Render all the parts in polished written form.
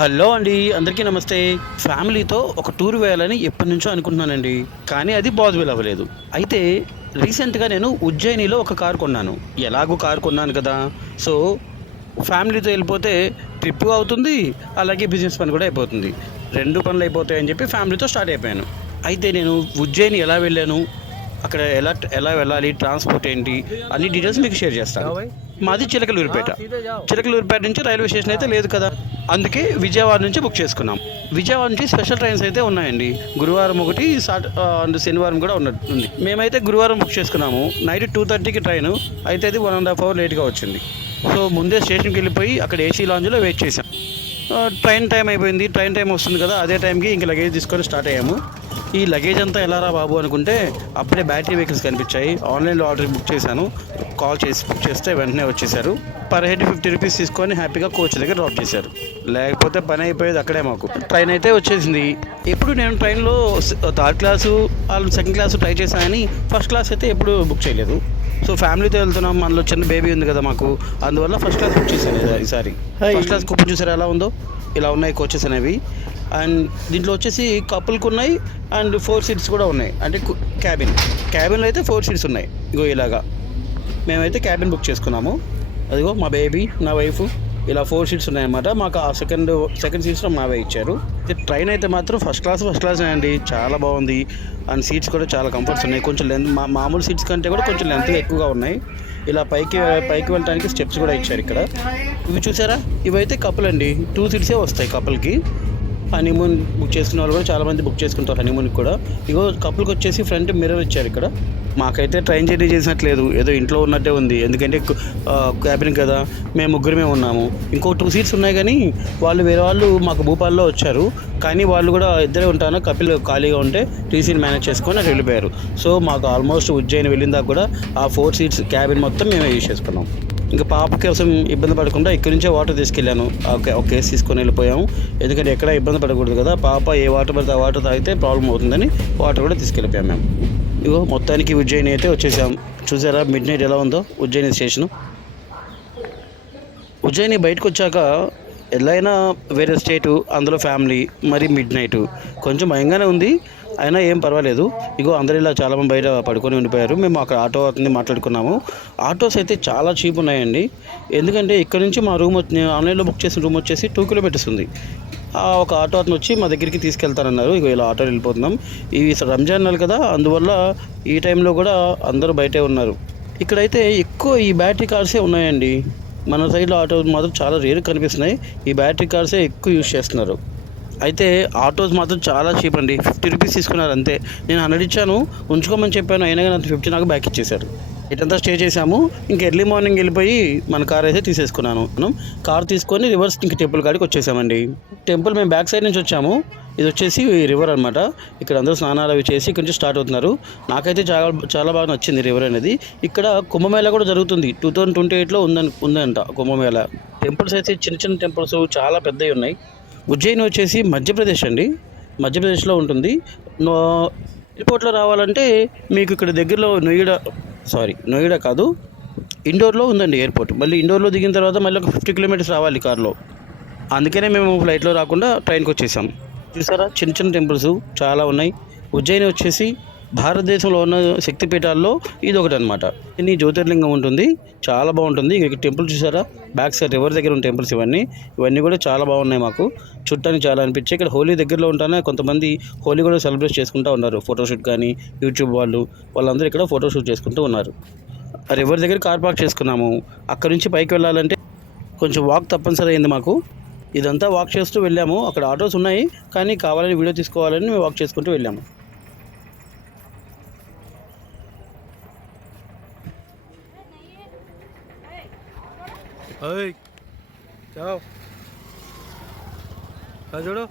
Hello అండి, అందరికీ నమస్తే. ఫ్యామిలీతో ఒక టూర్ వేయాలని ఎప్పటినుంచో అనుకుంటున్నానండి. కానీ అది పాసిబుల్ అవ్వలేదు. అయితే రీసెంట్‌గా నేను ఉజ్జయినిలో ఒక కార్ కొన్నాను. ఎలాగో కార్ కొన్నాను కదా! సో, ఫ్యామిలీతో ఎళ్ళిపోతే ట్రిప్పు అవుతుంది. అలాగే బిజినెస్ పని కూడా అయిపోతుంది. 2 పనులు అయిపోతాయని చెప్పి ఫ్యామిలీతో స్టార్ట్ అయిపోయాను. అయితే నేను ఉజ్జయిని ఎలా వెళ్ళాను? అక్కడ ఎలా వెళ్ళాలి? ట్రాన్స్‌పోర్ట్ ఏంటి? అన్ని డీటెయిల్స్ మీకు షేర్ చేస్తాను. जाओ भाई। మాది చిలకలూరిపేట. सीधे जाओ। చిలకలూరిపేట నుంచి రైల్వే స్టేషన్ అయితే లేదు కదా! అందుకే విజయవాడ నుంచి బుక్ చేసుకున్నాం. విజయవాడ నుంచి స్పెషల్ ట్రైన్స్ అయితే ఉన్నాయండి. గురువారం ఒకటి అండ్ శనివారం కూడా ఉంది. మేమైతే గురువారం బుక్ చేసుకున్నాము. నైట్ 2:30కి ట్రైను. అయితే అది 1½ అవర్ లేట్‌గా వచ్చింది. సో, ముందే స్టేషన్‌కి వెళ్ళిపోయి అక్కడ ఏసీ లాంజ్‌లో వెయిట్ చేశాం. ట్రైన్ టైం అయిపోయింది. ట్రైన్ టైం వస్తుంది కదా! అదే టైంకి ఇంక లగేజ్ తీసుకొని స్టార్ట్ అయ్యాము. ఈ లగేజ్ అంతా ఎలారా బాబు అనుకుంటే అప్పుడే బ్యాటరీ వెహికల్స్ కనిపించాయి. ఆన్లైన్‌లో ఆర్డర్ బుక్ చేశాను. కాల్ చేసి బుక్ చేస్తే వెంటనే వచ్చేసారు. పర్ హెడ్ 50 రూపీస్ తీసుకొని హ్యాపీగా కోచ్ దగ్గర డ్రాప్ చేశారు. లేకపోతే పని అయిపోయేది అక్కడే మాకు. ట్రైన్ అయితే వచ్చేసింది. ఎప్పుడు నేను ట్రైన్‌లో third class, second class try చేశాను కానీ ఫస్ట్ క్లాస్ అయితే ఎప్పుడు బుక్ చేయలేదు. సో, ఫ్యామిలీతో వెళ్తున్నాం. మనలో చిన్న బేబీ ఉంది కదా మాకు. అందువల్ల ఫస్ట్ క్లాస్ బుక్ చేశాను ఈసారి. ఫస్ట్ క్లాస్ కూపన్ చూసారా ఎలా ఉందో? ఇలా ఉన్నాయి కోచెస్ అనేవి. అండ్ దీంట్లో వచ్చేసి కపుల్కి ఉన్నాయి అండ్ 4 సీట్స్ కూడా ఉన్నాయి. అంటే క్యాబిన్లో అయితే 4 సీట్స్ ఉన్నాయి. ఇగో ఇలాగా మేమైతే క్యాబిన్ బుక్ చేసుకున్నాము. అదిగో మా బేబీ, నా వైఫ్, ఇలా 4 సీట్స్ ఉన్నాయన్నమాట. మాకు ఆ సెకండ్ సీట్స్లో మావే ఇచ్చారు. ట్రైన్ అయితే మాత్రం ఫస్ట్ క్లాస్ అండి. చాలా బాగుంది. అండ్ సీట్స్ కూడా చాలా కంఫర్ట్స్ ఉన్నాయి. కొంచెం లెంత్ మామూలు సీట్స్ కంటే కూడా కొంచెం లెంత్గా ఎక్కువగా ఉన్నాయి. ఇలా పైకి వెళ్ళడానికి స్టెప్స్ కూడా ఇచ్చారు ఇక్కడ. ఇవి చూసారా? ఇవైతే కపుల్ అండి. 2 సీట్సే వస్తాయి కపుల్కి. హనీమూన్ బుక్ చేసుకున్న వాళ్ళు కూడా చాలామంది బుక్ చేసుకుంటారు హనీమూన్కి కూడా. ఇగో కపుల్కి వచ్చేసి ఫ్రంట్ మిర్రర్ ఇచ్చారు ఇక్కడ. మాకైతే ట్రైన్ జర్నీ చేసినట్లేదు, ఏదో ఇంట్లో ఉన్నట్టే ఉంది. ఎందుకంటే క్యాబిన్ కదా, మేము ముగ్గురమే ఉన్నాము. ఇంకో 2 సీట్స్ ఉన్నాయి కానీ వేరే వాళ్ళు మాకు భూపాల్లో వచ్చారు. కానీ వాళ్ళు కూడా ఇద్దరే ఉంటాను, కపిల్ ఖాళీగా ఉంటే టీసీని మేనేజ్ చేసుకొని అటు వెళ్ళిపోయారు. సో, మాకు ఆల్మోస్ట్ ఉజ్జయిని వెళ్ళిన దాకా కూడా ఆ 4 సీట్స్ క్యాబిన్ మొత్తం మేమే యూజ్ చేసుకున్నాం. ఇంకా పాప కోసం ఇబ్బంది పడకుండా ఇక్కడి నుంచే వాటర్ తీసుకెళ్ళాను. ఒక కేసు తీసుకొని వెళ్ళిపోయాము. ఎందుకంటే ఎక్కడ ఇబ్బంది పడకూడదు కదా. పాప ఏ వాటర్ పడితే ఆ వాటర్ తాగితే ప్రాబ్లం అవుతుందని వాటర్ కూడా తీసుకెళ్ళిపోయాం మేము. ఇగో మొత్తానికి ఉజ్జయిని అయితే వచ్చేసాం. చూసారా మిడ్ నైట్ ఎలా ఉందో ఉజ్జయిని స్టేషను. ఉజ్జయిని బయటకు వచ్చాక ఎలా వేరే స్టేటు, అందులో ఫ్యామిలీ, మరి మిడ్ నైటు కొంచెం భయంగానే ఉంది. అయినా ఏం పర్వాలేదు. ఇగో అందరూ ఇలా చాలామంది బయట పడుకొని ఉండిపోయారు. మేము అక్కడ ఆటో అతన్ని మాట్లాడుకున్నాము. ఆటోస్ అయితే చాలా చీప్ ఉన్నాయండి. ఎందుకంటే ఇక్కడ నుంచి మా రూమ్ ఆన్లైన్లో బుక్ చేసిన రూమ్ వచ్చేసి 2 కిలోమీటర్స్ ఉంది. ఒక ఆటో అతను వచ్చి మా దగ్గరికి తీసుకెళ్తారన్నారు. ఇగో ఇలా ఆటోలో వెళ్ళిపోతున్నాం. ఇవి రంజాన్ నెల కదా, అందువల్ల ఈ టైంలో కూడా అందరూ బయటే ఉన్నారు. ఇక్కడైతే ఎక్కువ ఈ బ్యాటరీ కార్సే ఉన్నాయండి. మన సైడ్లో ఆటో మాత్రం చాలా రేర్ కనిపిస్తున్నాయి. ఈ బ్యాటరీ కార్సే ఎక్కువ యూజ్ చేస్తున్నారు. అయితే ఆటోస్ మాత్రం చాలా చీప్ అండి. 50 రూపీస్ తీసుకున్నారు అంతే. నేను 100 ఇచ్చాను, ఉంచుకోమని చెప్పాను. అయినా కానీ 50 నాకు బ్యాక్ ఇచ్చేశారు. ఇటంతా స్టే చేసాము. ఇంక ఎర్లీ మార్నింగ్ వెళ్ళిపోయి మన కార్ అయితే తీసేసుకున్నాను. మనం కార్ తీసుకొని రివర్స్ ఇంక టెంపుల్ కాడికి వచ్చేసామండి. టెంపుల్ మేము బ్యాక్ సైడ్ నుంచి వచ్చాము. ఇది వచ్చేసి రివర్ అనమాట. ఇక్కడ అందరూ స్నానాలు అవి చేసి ఇక్కడ నుంచి స్టార్ట్ అవుతున్నారు. నాకైతే చాలా బాగా నచ్చింది రివర్ అనేది. ఇక్కడ కుంభమేళా కూడా జరుగుతుంది. 2028లో ఉందంట కుంభమేళా. టెంపుల్స్ అయితే చిన్న చిన్న టెంపుల్స్ చాలా పెద్దవి ఉన్నాయి. ఉజ్జయిని వచ్చేసి మధ్యప్రదేశ్ అండి. మధ్యప్రదేశ్లో ఉంటుంది. ఎయిర్పోర్ట్లో రావాలంటే మీకు ఇక్కడ దగ్గరలో నోయిడా కాదు, ఇండోర్లో ఉందండి ఎయిర్పోర్ట్. మళ్ళీ ఇండోర్లో దిగిన తర్వాత మళ్ళీ ఒక 50 కిలోమీటర్స్ రావాలి కార్లో. అందుకనే మేము ఫ్లైట్లో రాకుండా ట్రైన్కి వచ్చేసాం. చూసారా చిన్న చిన్న టెంపుల్స్ చాలా ఉన్నాయి. ఉజ్జయిని వచ్చేసి భారతదేశంలో ఉన్న శక్తిపీఠాల్లో ఇది ఒకటి అనమాట. ఇది జ్యోతిర్లింగం ఉంటుంది, చాలా బాగుంటుంది. ఇక టెంపుల్ చూసారా, బ్యాక్ సైడ్ రివర్ దగ్గర ఉన్న టెంపుల్స్ ఇవన్నీ కూడా చాలా బాగున్నాయి. మాకు చుట్టానికి చాలా అనిపించాయి. ఇక్కడ హోలీ దగ్గరలో ఉంటానే కొంతమంది హోలీ కూడా సెలబ్రేట్ చేసుకుంటూ ఉన్నారు. ఫోటోషూట్ కానీ యూట్యూబ్ వాళ్ళందరూ ఇక్కడ ఫోటోషూట్ చేసుకుంటూ ఉన్నారు. రివర్ దగ్గర కార్ పార్క్ చేసుకున్నాము. అక్కడ నుంచి పైకి వెళ్ళాలంటే కొంచెం వాక్ తప్పనిసరి అయింది మాకు. ఇదంతా వాక్ చేస్తూ వెళ్ళాము. అక్కడ ఆటోస్ ఉన్నాయి కానీ కావాలని వీడియో తీసుకోవాలని మేము వాక్ చేసుకుంటూ వెళ్ళాము. ओए जाओ, हाथ जोड़ो।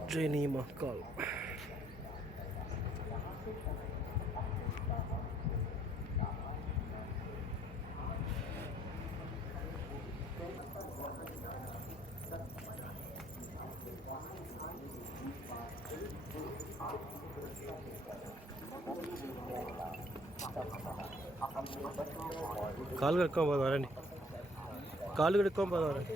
उज्जैनी महाकाल। కాలు కడుక్కొని పోదారండి, కాలు కడుక్కొని పోదారండి.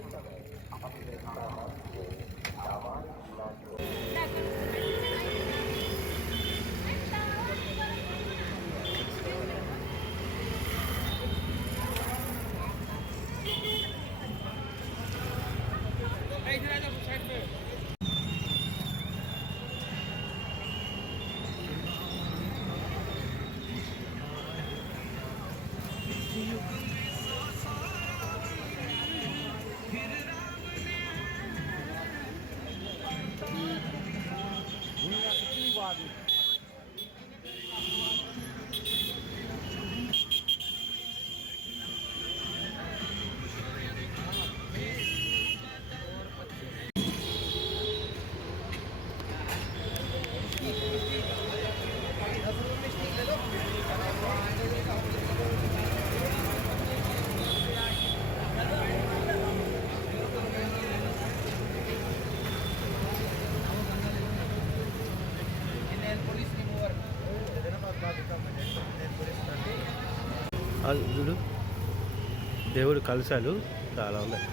అది చూడు, దేవుడు కలశాలు చాలా ఉన్నాయి.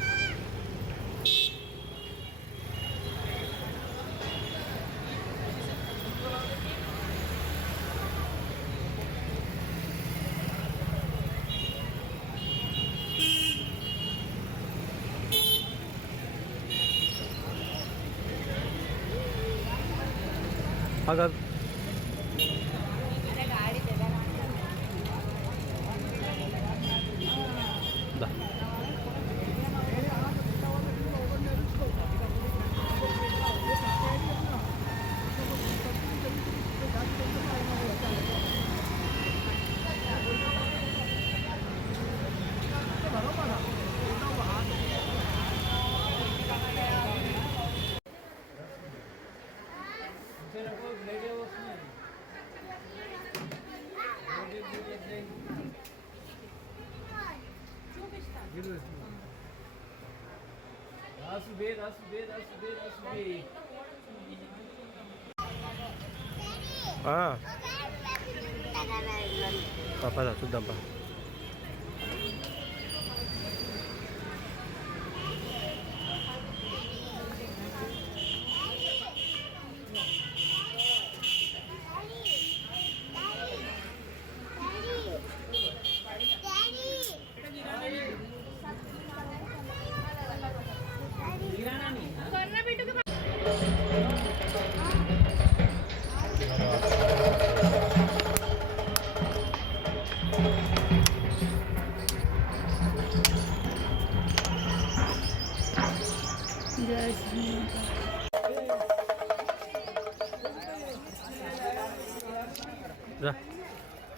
ఆగా పద చూద్దాం పా.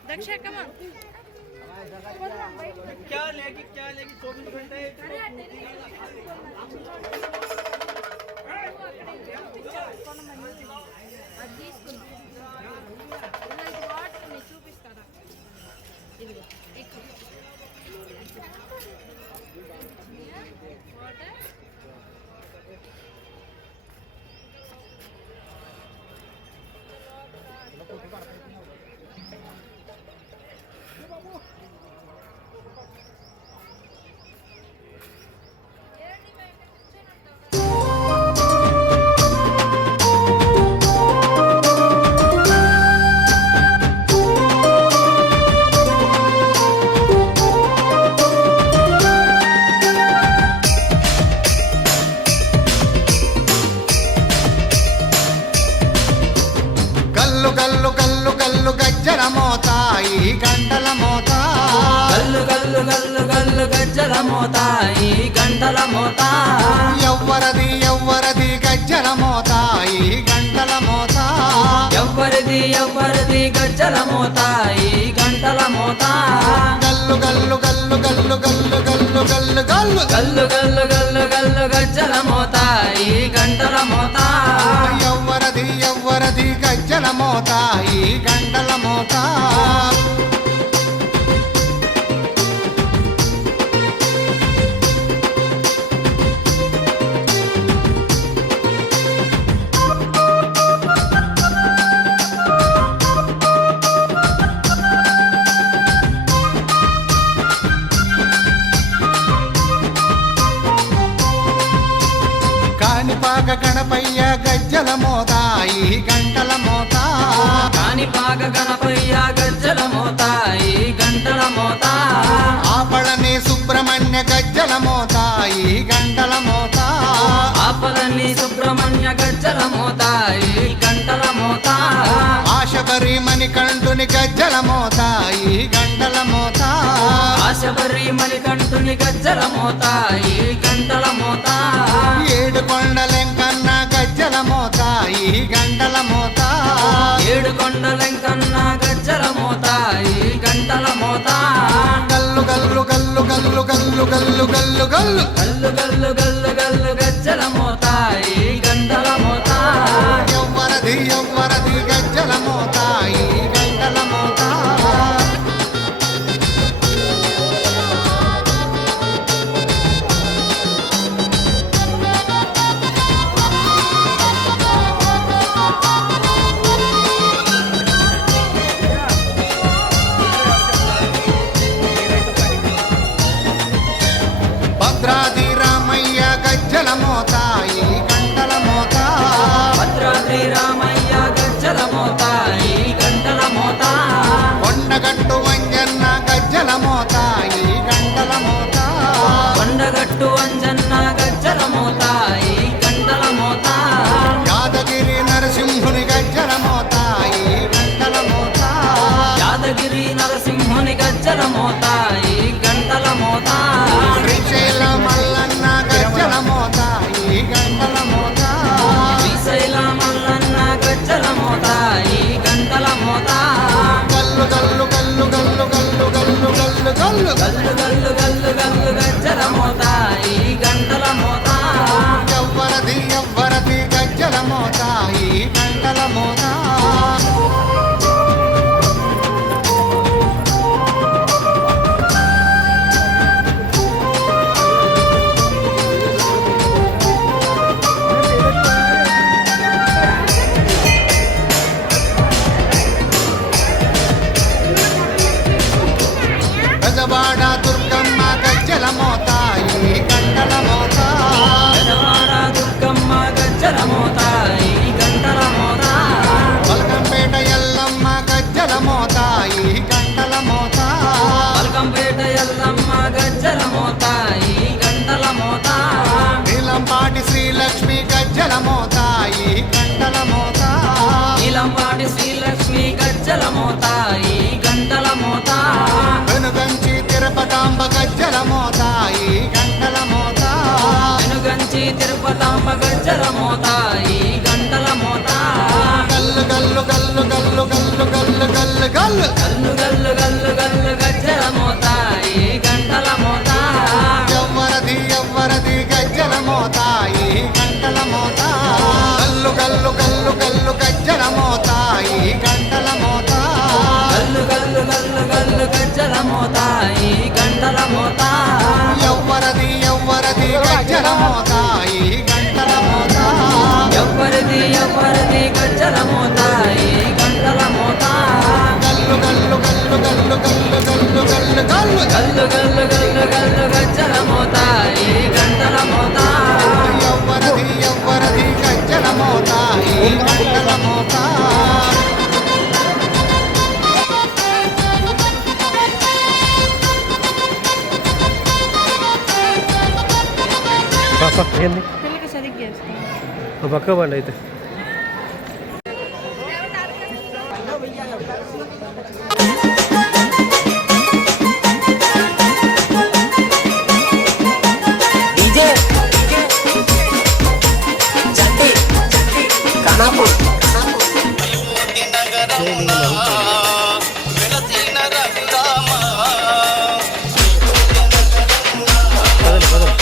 दक्षा कमा क्या लेगी 24 घंटे చూపిస్తారా ఇదిగో ఎక్కువ వాటర్ గజ్జల మోత ఈ గంటల మోత గల్లు గల్లు గల్లు గల్లు గజ్జల మోత ఈ గంటల మోత ఎవ్వరది ఎవ్వరది గజ్జల మోత ఈ గంటల మోత ఎవ్వరిది ఎవ్వరిది గజ్జల మోత ఈ గంటల మోత గల్లు గల్లు గల్లు గల్లు గల్లు గల్లు గల్లు గల్లు గల్లు గల్లు గల్లు గల్లు గజ్జల మోత ఈ గంటల మోత ఎవ్వరది ఎవ్వరది గజ్జల మోత ఈ గంటల మోత కాణిపాక గణపయ్య గజ్జల మోత ఈ గంటల మోత కాణిపాక గణపయ్య గజ్జల మోత ఈ గంటల మోత ఆపళని సుబ్రహ్మణ్య గజ్జల మోత ఈ గంటల మోత ఆపలని సుబ్రహ్మణ్య గజ్జల మోత ఈ గంటల మోత ఆశబరి మణికంఠుని గజ్జల మోత ఈ గంటల మోత ఆశబరి మణికంఠుని గజ్జల మోత ఈ గంటల మోత ఏడు కొండలెంకన్న గజ్జల మోత ఈ గంటల మోత ఏడు కొండలెంకన్న గజ్జల మోత ఈ గంటల మోత గల్లు గల్లు గల్లు గల్లు గల్లు గల్లు గల్లు గల్లు గల్లు గల్లు గల్లు గల్లు గజ్జల మోత ఈ గంటల మోత ఎవ్వరది ఎవ్వరది గజ్జల మోత ఈ గంటల మోత భద్రాది రామయ్య గజ్జల మోత ఈ గంటల మోత భద్రాద్రి రామయ్య గజ్జల మోత ఈ గంటల మోత కొండగట్టు వంజన్న గజ్జల మోత ఈ గంటల మోత కొండగట్టు అంజన్న గజ్జల మోత ఈ గంటల మోత యాదగిరి నరసింహుని గజ్జల మోత ఈ గంటల మోత యాదగిరి నరసింహుని గజ్జల మోత ఈ గంటల మోత శ్రీశైల మల్లన్న గజ్జల మోత ఈ గంటల మోత శ్రీశైల మల్లన్న గజ్జల మోత ఈ గంటల మోత గల్లు గల్లు గల్లు గల్లు గల్లు గల్లు గల్లు గల్లు గల్లు గల్లు గల్లు గల్లు గజ్జల మోత ఈ గంటల మోత ఎవ్వరది ఎవ్వరది గజ్జల మోత ఈ గంటల మోత గజవాడ దుర్గమ్మ గజ్జల మోత ఈ గంటల మోత పెదవాడ దుర్గమ్మ గజ్జల మోత ఈ గంటల మోత బల్కంపేట ఎల్లమ్మ గజ్జల మోత ఈ గంటల మోత పల్కంపేట ఎల్లమ్మ గజ్జల మోత ఈ గంటల మోత నీలంపాటి శ్రీలక్ష్మి గజ్జల మోత ఈ గంటల మోత నీలంపాటి శ్రీలక్ష్మి గజ్జల మోత ఈ గంటల మోత వెనుగంచి తిరుపతాంబ గజ్జల మోత ఈ గంటల మోత వెనుగంచి తిరుపతాంబ గజ్జల మోత ఈ గంటల మోత గల్లు గల్లు గల్లు గల్లు గల్లు గల్లు గల్లు గల్లు గల్లు గల్లు గల్లు గల్లు గజ్జల మోత ఈ గంటల మోత ఎవ్వరది ఎవ్వరది గజ్జల మోత ఈ గంటల మోత గల్లు గల్లు గల్లు గల్లు గజ్జల మోత ఈ గంటల మోత గల్లు గల్లు గల్లు గల్లు గజ్జల మోత ఈ గంటల మోత ఎవ్వరది ఎవ్వరది గజ్జల మోత ఈ గంటల మోత ఎవ్వరిది ఎవ్వరిది గజ్జల మోత ఈ గంటల మోత గల్లు గల్లు గల్లు గల్లు గల్లు గల్లు గల్లు గల్లు గల్లు గల్లు గల్లు గల్లు గజ్జల మోత ఈ గంటల మోత ఎవ్వరది ఎవ్వరది గజ్జల మోత ఈ గంటల మోత ఏంది పిల్లకి సరిగ్గా చేస్తాను పక్క బండి అయితే डीजे चंडी कानापुर పదండి పదండి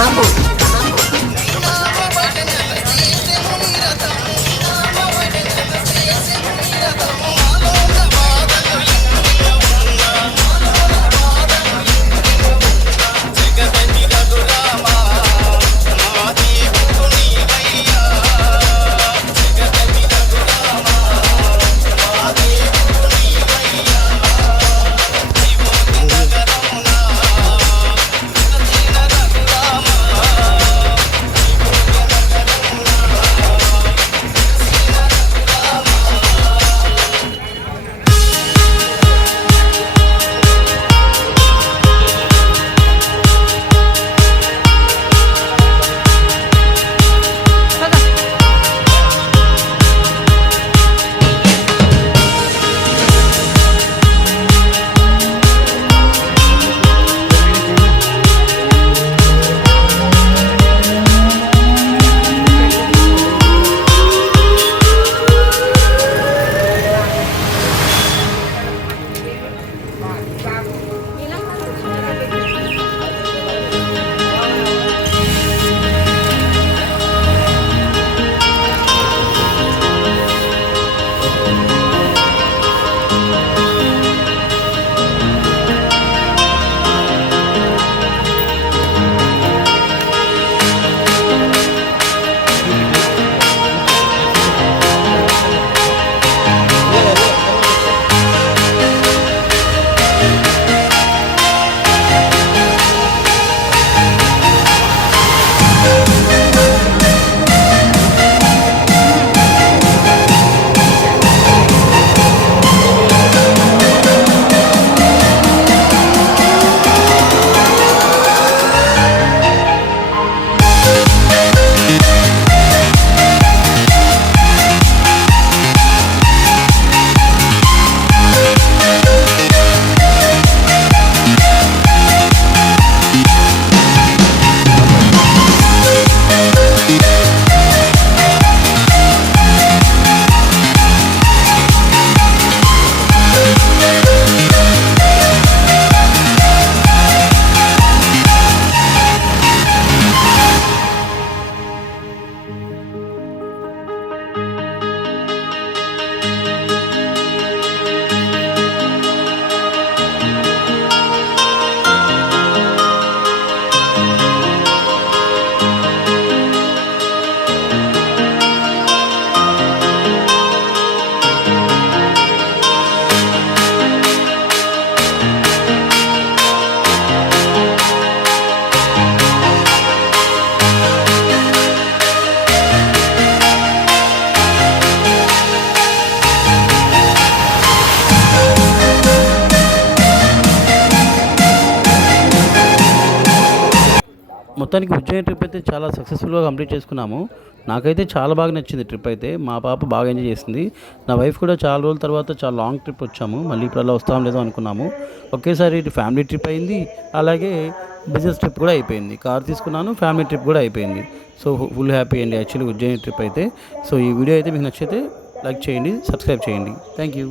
ఖానాపూర్ మొత్తానికి ఉజ్జయిని ట్రిప్ అయితే చాలా సక్సెస్ఫుల్గా కంప్లీట్ చేసుకున్నాము. నాకైతే చాలా బాగా నచ్చింది ట్రిప్ అయితే. మా పాప బాగా ఎంజాయ్ చేసింది. నా వైఫ్ కూడా చాలా రోజుల తర్వాత చాలా లాంగ్ ట్రిప్ వచ్చాము. మళ్ళీ ఇప్పుడు అలా వస్తాం లేదో అనుకున్నాము. ఒకేసారి ఇటు ఫ్యామిలీ ట్రిప్ అయింది, అలాగే బిజినెస్ ట్రిప్ కూడా అయిపోయింది. కార్ తీసుకున్నాను, ఫ్యామిలీ ట్రిప్ కూడా అయిపోయింది. సో ఫుల్ హ్యాపీ అండి యాక్చువల్లీ ఉజ్జయిని ట్రిప్ అయితే. సో ఈ వీడియో అయితే మీకు నచ్చితే లైక్ చేయండి, సబ్స్క్రైబ్ చేయండి. Thank you.